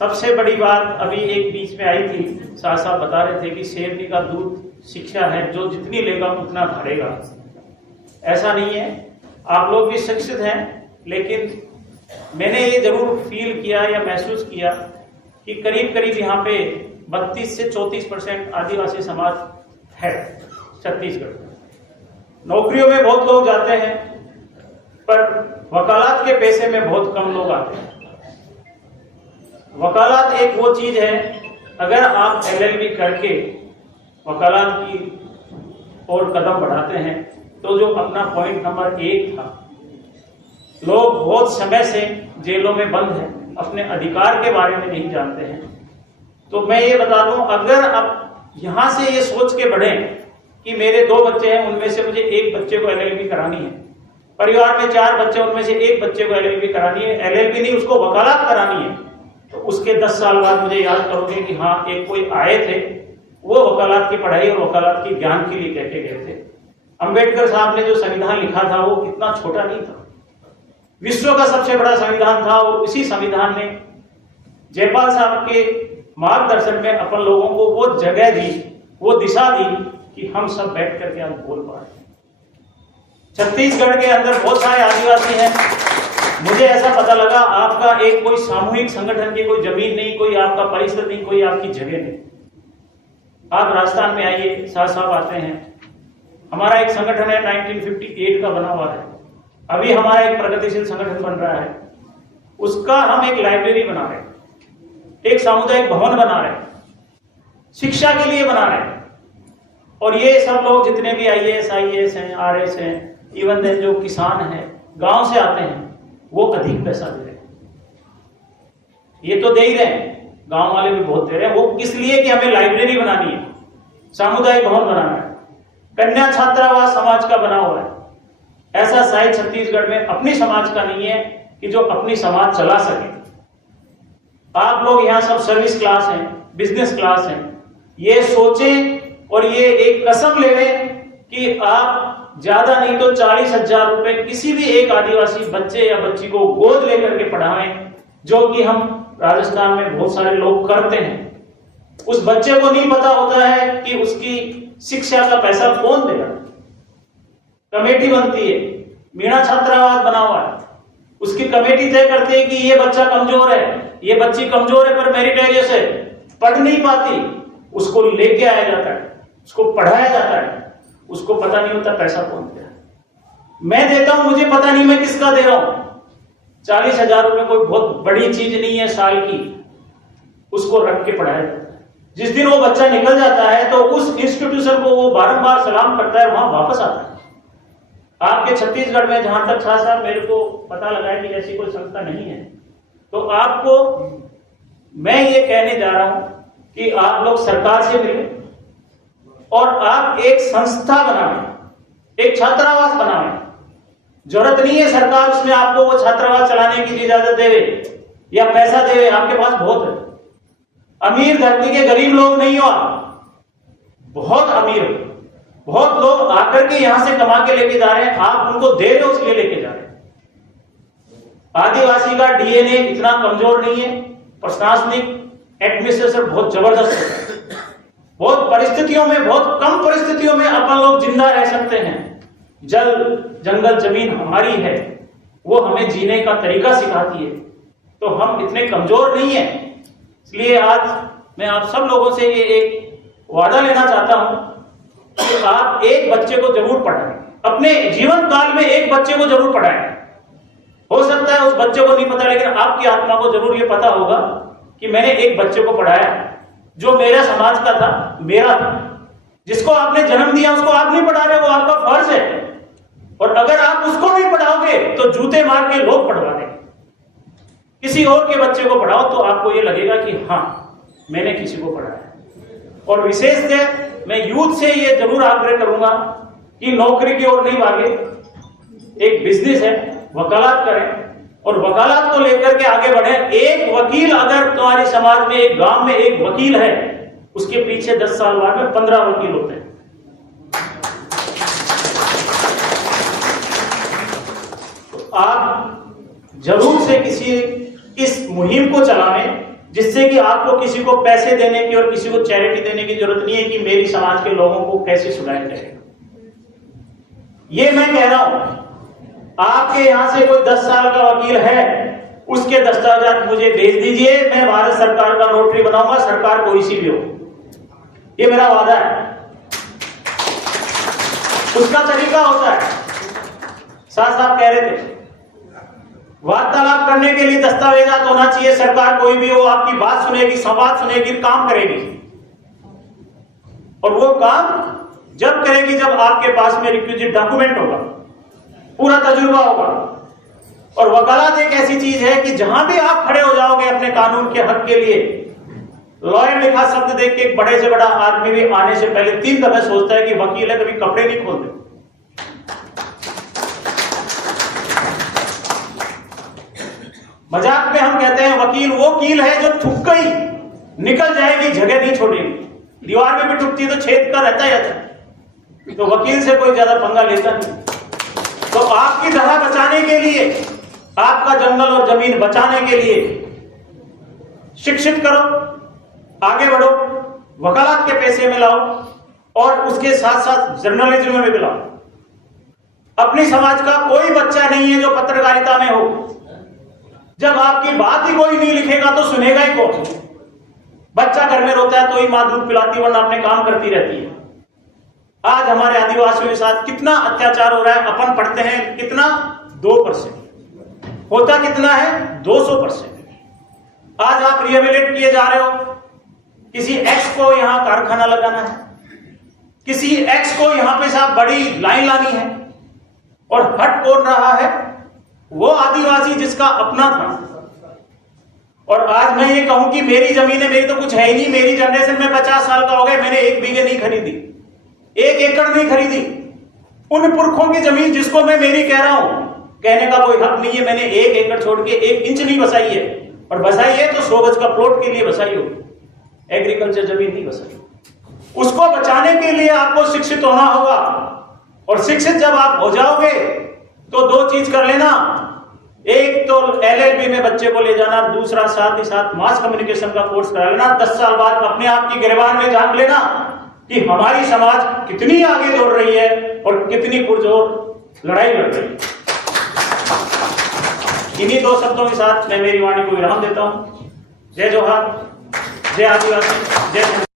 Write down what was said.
सबसे बड़ी बात अभी एक बीच में आई थी, साहब बता रहे थे कि शेरनी का दूध शिक्षा है, जो जितनी लेगा उतना भरेगा। ऐसा नहीं है, आप लोग भी शिक्षित हैं, लेकिन मैंने ये जरूर फील किया या महसूस किया कि करीब करीब यहाँ पे 32 से 34% आदिवासी समाज है छत्तीसगढ़ में। नौकरियों में बहुत लोग जाते हैं, पर वकालत के पैसे में बहुत कम लोग आते हैं। वकालत एक वो चीज है, अगर आप LLB करके वकालत की ओर कदम बढ़ाते हैं तो जो अपना पॉइंट नंबर 1 था, लोग बहुत समय से जेलों में बंद हैं, अपने अधिकार के बारे में नहीं जानते हैं। तो मैं ये बता दूं, अगर आप यहां से ये सोच के बढ़े कि मेरे 2 बच्चे हैं, उनमें से मुझे 1 बच्चे को LLB करानी है, परिवार में 4 बच्चे, उनमें से 1 बच्चे को LLB करानी है, LLB नहीं उसको वकालत करानी है, तो उसके 10 साल बाद मुझे याद करोगे कि हाँ, एक कोई आए थे, वो वकालत की पढ़ाई और वकालत की ज्ञान के लिए कहके गए थे। अंबेडकर साहब ने जो संविधान लिखा था वो इतना छोटा नहीं था, विश्व का सबसे बड़ा संविधान था, और इसी संविधान ने जयपाल साहब के मार्गदर्शन में अपन लोगों को वो जगह दी, वो दिशा दी कि हम सब बैठ करके आज बोल पा रहे हैं। छत्तीसगढ़ के अंदर बहुत सारे आदिवासी हैं। मुझे ऐसा पता लगा, आपका एक कोई सामूहिक संगठन की कोई जमीन नहीं, कोई आपका परिसर नहीं, कोई आपकी जगह नहीं। आप राजस्थान में आइए, साहब आते हैं, हमारा एक संगठन है 1958 का बना हुआ है, अभी हमारा एक प्रगतिशील संगठन बन रहा है, उसका हम एक लाइब्रेरी बना रहे हैं, एक सामुदायिक भवन बना रहे हैं, शिक्षा के लिए बना रहे हैं। और ये सब लोग जितने भी IAS, IAS हैं, RS हैं, इवन देन जो किसान हैं, गांव से आते हैं, वो अधिक पैसा दे रहे हैं। ये तो दे ही रहे हैं, गांव वाले भी बहुत दे रहे हैं। वो किस लिए कि हमें लाइब्रेरी बनानी है, सामुदायिक भवन बनाना है, कन्या छात्रावास समाज का बना हुआ है। ऐसा शायद छत्तीसगढ़ में अपनी समाज का नहीं है कि जो अपनी समाज चला सके। आप लोग यहाँ सब सर्विस क्लास हैं, बिजनेस क्लास हैं, ये सोचें और ये एक कसम ले लें कि आप ज्यादा नहीं तो 40,000 रुपए किसी भी एक आदिवासी बच्चे या बच्ची को गोद लेकर के पढ़ाएं, जो कि हम राजस्थान में बहुत सारे लोग करते हैं। उस बच्चे को नहीं पता होता है कि उसकी शिक्षा का पैसा कौन देगा। कमेटी बनती है, मीणा छात्रावास बना हुआ है, उसकी कमेटी तय करती है कि ये बच्चा कमजोर है, ये बच्ची कमजोर है, पर मेरिटोरियस है, पढ़ नहीं पाती, उसको लेके आया जाता है, उसको पढ़ाया जाता है, उसको पता नहीं होता पैसा कौन दे रहा है। मैं देता हूं, मुझे पता नहीं मैं किसका दे रहा हूं। 40,000 रुपए कोई बहुत बड़ी चीज नहीं है साल की, उसको रख के पढ़ाया जाता है। जिस दिन वो बच्चा निकल जाता है तो उस इंस्टीट्यूशन को वो बारंबार सलाम करता है, वहां वापस आता है। आपके छत्तीसगढ़ में जहां तक साहब मेरे को पता लगा है कि ऐसी कोई संस्था नहीं है, तो आपको मैं ये कहने जा रहा हूं कि आप लोग सरकार से मिलें और आप एक संस्था बनाएं, एक छात्रावास बनाएं। जरूरत नहीं है सरकार उसमें आपको वो छात्रावास चलाने की इजाजत देवे या पैसा देवे, आपके पास बहुत है। अमीर धरती के गरीब लोग नहीं हो आप, बहुत अमीर हो, बहुत लोग आकर के यहां से कमा के लेके जा रहे हैं, आप उनको दे रहे हो इसलिए लेके जा रहे हैं। आदिवासी का DNA इतना कमजोर नहीं है, प्रशासनिक एडमिनिस्ट्रेशन बहुत जबरदस्त है। बहुत परिस्थितियों में, बहुत कम परिस्थितियों में अपन लोग जिंदा रह सकते हैं। जल जंगल जमीन हमारी है, वो हमें जीने का तरीका सिखाती है, तो हम इतने कमजोर नहीं है। इसलिए आज मैं आप सब लोगों से ये एक वादा लेना चाहता हूं कि आप एक बच्चे को जरूर पढ़ाएं, अपने जीवन काल में एक बच्चे को जरूर पढ़ाएं। हो सकता है उस बच्चे को नहीं पता, लेकिन आपकी आत्मा को जरूर ये पता होगा कि मैंने एक बच्चे को पढ़ाया जो मेरा समाज का था, मेरा था। जिसको आपने जन्म दिया उसको आप नहीं पढ़ा रहे, वो आपका फर्ज है। और अगर आप उसको नहीं पढ़ाओगे तो जूते मार के लोग पढ़वा देंगे। किसी और के बच्चे को पढ़ाओ तो आपको ये लगेगा कि हाँ, मैंने किसी को पढ़ाया। और विशेष से मैं यूथ से ये जरूर आग्रह करूंगा कि नौकरी की ओर नहीं भागे, एक बिजनेस है, वकालत करें और वकालत को लेकर के आगे बढ़े। एक वकील, अगर तुम्हारे समाज में, एक गांव में एक वकील है, उसके पीछे 10 साल बाद में 15 वकील होते हैं। तो आप जरूर से किसी इस मुहिम को चलाएं जिससे कि आपको किसी को पैसे देने की और किसी को चैरिटी देने की जरूरत नहीं है कि मेरी समाज के लोगों को कैसे सुधारा जाएगा। ये मैं कह रहा हूं, आपके यहां से कोई 10 साल का वकील है, उसके दस्तावेजात मुझे भेज दीजिए, मैं भारत सरकार का नोटरी बनाऊंगा, सरकार कोई सी भी हो। ये मेरा वादा है। उसका तरीका होता है, साहब कह रहे थे, वार्तालाप करने के लिए दस्तावेजात होना चाहिए। सरकार कोई भी हो आपकी बात सुनेगी, संवाद सुनेगी, काम करेगी। और वो काम जब करेगी जब आपके पास में रिक्विजिट डॉक्यूमेंट होगा, पूरा तजुर्बा होगा। और वकालत एक ऐसी चीज है कि जहां भी आप खड़े हो जाओगे अपने कानून के हक के लिए, लॉयर लिखा शब्द देख के एक बड़े से बड़ा आदमी भी आने से पहले 3 दफे सोचता है कि वकील है, कभी कपड़े नहीं खोलते। मजाक में हम कहते हैं वकील वो कील है जो ठुक गई निकल जाएगी, जगह नहीं छोड़ेगी। दीवार में भी ठुकती है तो छेद का रहता ही रहता है। तो वकील से कोई ज्यादा पंगा लेता नहीं। तो आपकी धरा बचाने के लिए, आपका जंगल और जमीन बचाने के लिए शिक्षित करो, आगे बढ़ो, वकालत के पैसे में लाओ और उसके साथ साथ जर्नलिज्म में भी लाओ। अपनी समाज का कोई बच्चा नहीं है जो पत्रकारिता में हो। जब आपकी बात ही कोई नहीं लिखेगा तो सुनेगा ही कौन? बच्चा घर में रोता है तो ही मां दूध पिलाती, वरना अपने काम करती रहती है। आज हमारे आदिवासियों के साथ कितना अत्याचार हो रहा है। अपन पढ़ते हैं कितना, 2%, होता कितना है 200%। आज आप रिहेबिलिट किए जा रहे हो, किसी एक्स को यहां कारखाना लगाना है, किसी एक्स को यहां पे साहब बड़ी लाइन लानी है, और हट कौन रहा है? वो आदिवासी जिसका अपना था। और आज मैं ये कहूं कि मेरी जमीन है, मेरी तो कुछ है ही नहीं, मेरी जनरेशन में 50 साल का हो गया, मैंने 1 बीघे नहीं खरीदी, 1 एकड़ नहीं खरीदी। उन पुरखों की जमीन जिसको मैं मेरी कह रहा हूं, कहने का कोई हक नहीं है। मैंने 1 एकड़ छोड़ के 1 इंच नहीं बसाई है, और बसाई है तो 100 गज का प्लॉट के लिए बसाई हो, एग्रीकल्चर जमीन नहीं बसाई। उसको बचाने के लिए आपको शिक्षित होना होगा। और शिक्षित जब आप हो जाओगे तो 2 चीज कर लेना, एक तो LLB में बच्चे को ले जाना, दूसरा साथ ही साथ मास कम्युनिकेशन का कोर्स करा लेना। 10 साल बाद अपने आप की गिरबान में झांक लेना कि हमारी समाज कितनी आगे दौड़ रही है और कितनी पुरजोर लड़ाई लड़ रही है। इन्हीं 2 शब्दों के साथ मैं मेरी वाणी को विराम देता हूं। जय जोहार, जय आदिवासी, जय